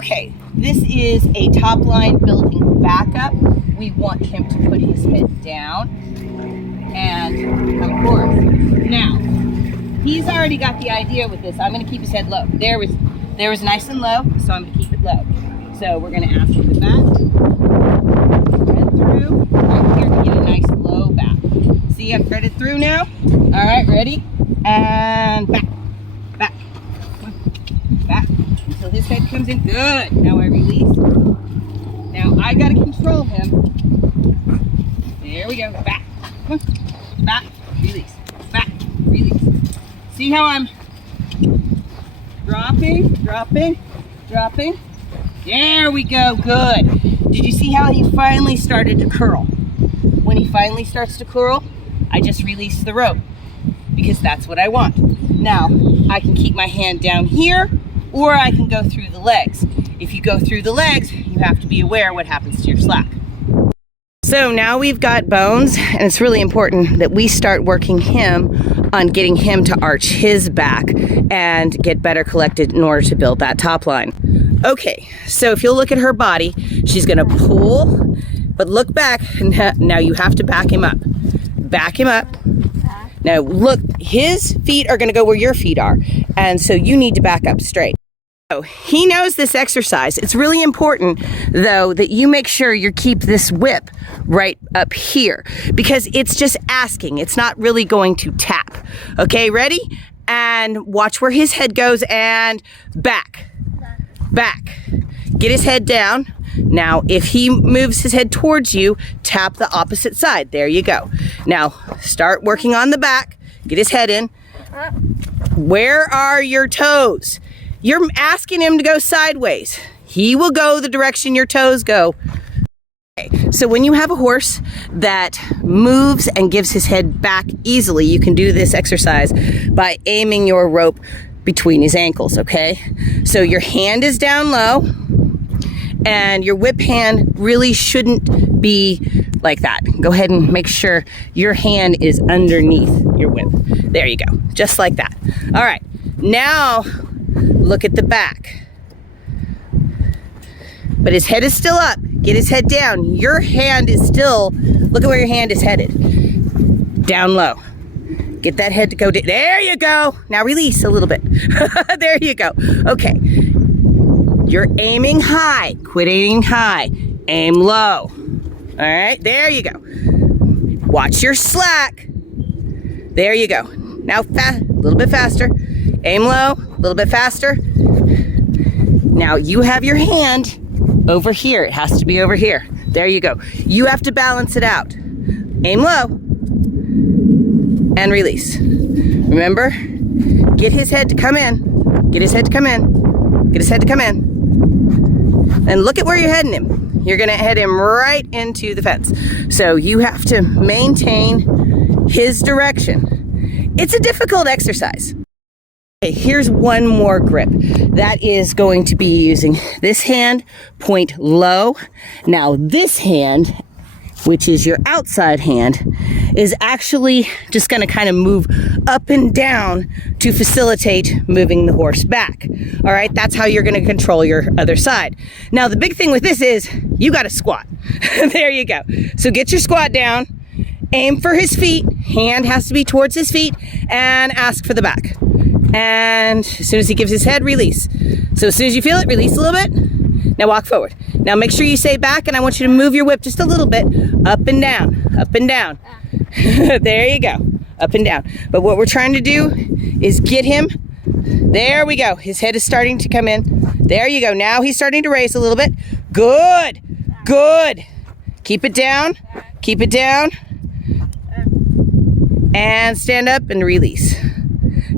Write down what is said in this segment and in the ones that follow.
Okay, this is a top line building backup. We want him to put his head down. And of course, now, he's already got the idea with this. I'm gonna keep his head low. There was nice and low, so I'm gonna keep it low. So we're gonna ask him to back, head through, right here to get a nice low back. See, I'm threaded through now. All right, ready? And back, back, back, until his head comes in. Good, now I release. Now I gotta control him. There we go, back, back, release, back, release. See how I'm dropping, dropping, dropping? There we go, good. Did you see how he finally started to curl? When he finally starts to curl, I just release the rope because that's what I want. Now, I can keep my hand down here or I can go through the legs. If you go through the legs, you have to be aware what happens to your slack. So now we've got Bones, and it's really important that we start working him on getting him to arch his back and get better collected in order to build that top line. Okay, so if you'll look at her body, she's gonna pull, but look back. Now you have to back him up. Back him up. Now look, his feet are gonna go where your feet are, and so you need to back up straight. So he knows this exercise. It's really important, though, that you make sure you keep this whip right up here because it's just asking. It's not really going to tap. Okay, ready? And watch where his head goes and back, back. Get his head down. Now, if he moves his head towards you, tap the opposite side. There you go. Now, start working on the back. Get his head in. Where are your toes? You're asking him to go sideways. He will go the direction your toes go. Okay. So when you have a horse that moves and gives his head back easily, you can do this exercise by aiming your rope between his ankles, okay? So your hand is down low and your whip hand really shouldn't be like that. Go ahead and make sure your hand is underneath your whip. There you go, just like that. All right, now, look at the back. But his head is still up. Get his head down. Your hand is still, look at where your hand is headed. Down low. Get that head to go down. There you go. Now release a little bit. There you go. Okay. You're aiming high. Quit aiming high. Aim low. All right. There you go. Watch your slack. There you go. Now a little bit faster. Aim low, a little bit faster. Now you have your hand over here. It has to be over here. There you go. You have to balance it out. Aim low and release. Remember, get his head to come in. Get his head to come in. Get his head to come in. And look at where you're heading him. You're gonna head him right into the fence. So you have to maintain his direction. It's a difficult exercise. Okay, here's one more grip. That is going to be using this hand, point low. Now this hand, which is your outside hand, is actually just gonna kind of move up and down to facilitate moving the horse back. All right, that's how you're gonna control your other side. Now the big thing with this is you gotta squat. There you go. So get your squat down, aim for his feet, hand has to be towards his feet, and ask for the back. And as soon as he gives his head, release. So as soon as you feel it, release a little bit. Now walk forward. Now make sure you stay back, and I want you to move your whip just a little bit, up and down, up and down. There you go, up and down. But what we're trying to do is get him, there we go. His head is starting to come in. There you go, now he's starting to raise a little bit. Good, good. Keep it down, keep it down. And stand up and release.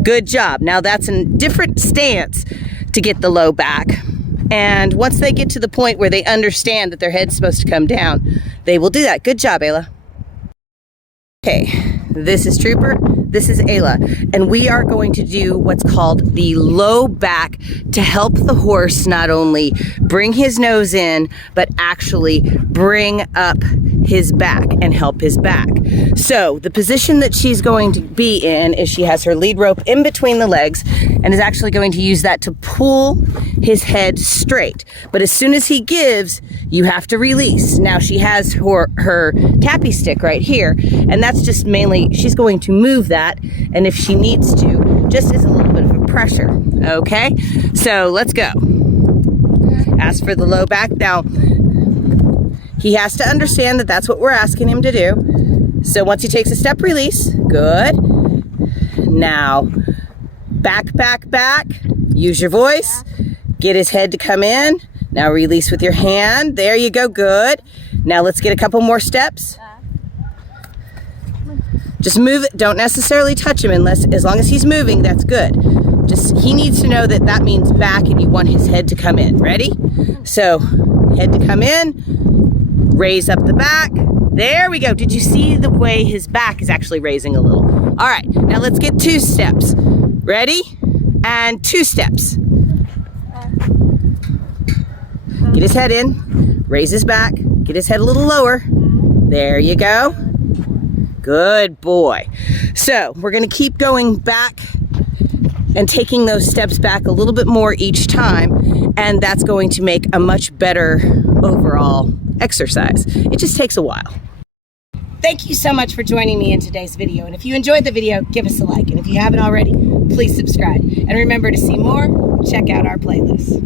Good job. Now that's a different stance to get the low back. And once they get to the point where they understand that their head's supposed to come down, they will do that. Good job, Ayla. Okay, this is Trooper. this is Ayla, and we are going to do what's called the low back to help the horse not only bring his nose in, but actually bring up his back and help his back. So the position that she's going to be in is she has her lead rope in between the legs and is actually going to use that to pull his head straight. But as soon as he gives, you have to release. Now she has her tappy stick right here, and that's just mainly, she's going to move that, and if she needs to, just as a little bit of a pressure, okay? So let's go. Ask for the low back. Now, he has to understand that that's what we're asking him to do. So once he takes a step, release. Good. Now, back, back, back. Use your voice. Get his head to come in. Now release with your hand. There you go, good. Now let's get a couple more steps. Just move it, don't necessarily touch him as long as he's moving, that's good. Just, he needs to know that that means back and you want his head to come in, ready? So, head to come in, raise up the back. There we go. Did you see the way his back is actually raising a little? All right, now let's get 2 steps. Ready? And 2 steps. Get his head in, raise his back, get his head a little lower. There you go. Good boy. So we're gonna keep going back and taking those steps back a little bit more each time, and that's going to make a much better overall exercise. It just takes a while. Thank you so much for joining me in today's video, and if you enjoyed the video, give us a like, and if you haven't already, please subscribe. And remember, to see more, check out our playlist.